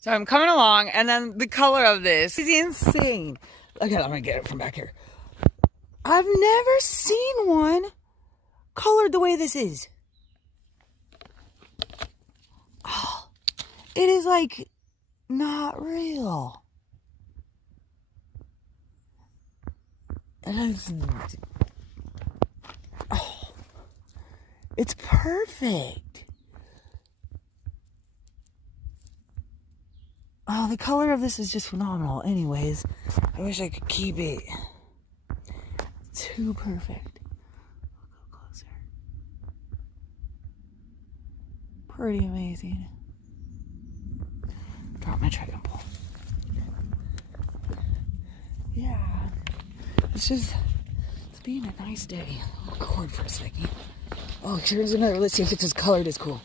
So I'm coming along, and then the color of this is insane. Okay, I'm gonna get it from back here. I've never seen one colored the way this is. Oh, it is like not real. And it's perfect. Oh, the color of this is just phenomenal. Anyways, I wish I could keep it. Too perfect. I'll go closer. Pretty amazing. Drop my trident pole. Yeah. It's being a nice day. I'll record for a second. Oh, here's another. Let's see if it's as colored as cool.